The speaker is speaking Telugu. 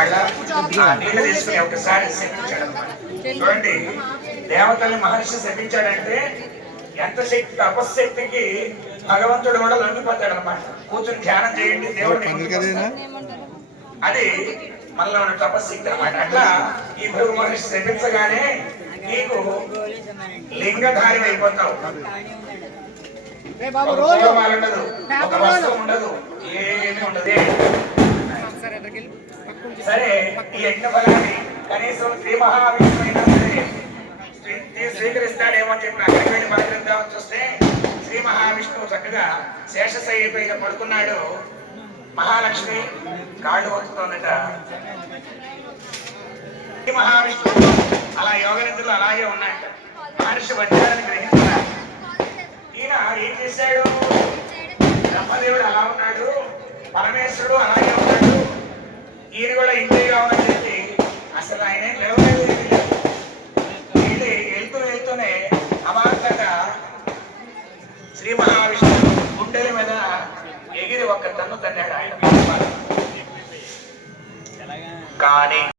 మళ్ళా ఆ నీళ్లు తీసుకుని ఒకసారి శపించాడు అన్నమాట. చూడండి, దేవతల్ని మహర్షి శపించాడంటే ఎంత శక్తి, తపశక్తికి భగవంతుడు కూడా లొంగిపోతాడు అనమాట. కూర్చుని ధ్యానం చేయండి దేవుడిని, అది మనలో ఉన్న తపశక్తి అనమాట. అట్లా ఈ భృగు మహర్షి శపించగానే నీకు లింగధారి అయిపోతావు. ఉండదు, ఒక వస్తువు ఉండదు, ఏమీ ఉండదు. సరే, ఈ యజ్ఞ ఫలాన్ని కనీసం శ్రీ మహావిష్ణువైనా సరే స్వీకరిస్తాడేమో అని చెప్పి అక్కడికి వెళ్ళి పలకరిద్దామని చూస్తే శ్రీ మహావిష్ణువు చక్కగా శేషశయ్య పైన పడుకున్నాడు. మహాలక్ష్మి కాళ్ళు వస్తుందట. శ్రీ మహావిష్ణువు అలా యోగ నిద్రలు అలాగే ఉన్నాయట. మహర్షి వజ్రాన్ని గ్రహించారు. ఈయన ఏం చేశాడు? బ్రహ్మదేవుడు అలా ఉన్నాడు, పరమేశ్వరుడు అలాగే ఉన్నాడు, ఈయన కూడా ఇంద్రియంగా ఉన్నది చెప్పి అసలు ఆయన ఏం లేవలేదు. వెళ్తూనే అమాంతంగా శ్రీ మహావిష్ణువు గుండెల మీద ఎగిరి ఒక్క తన్ను తన్నాడు ఆయన. కానీ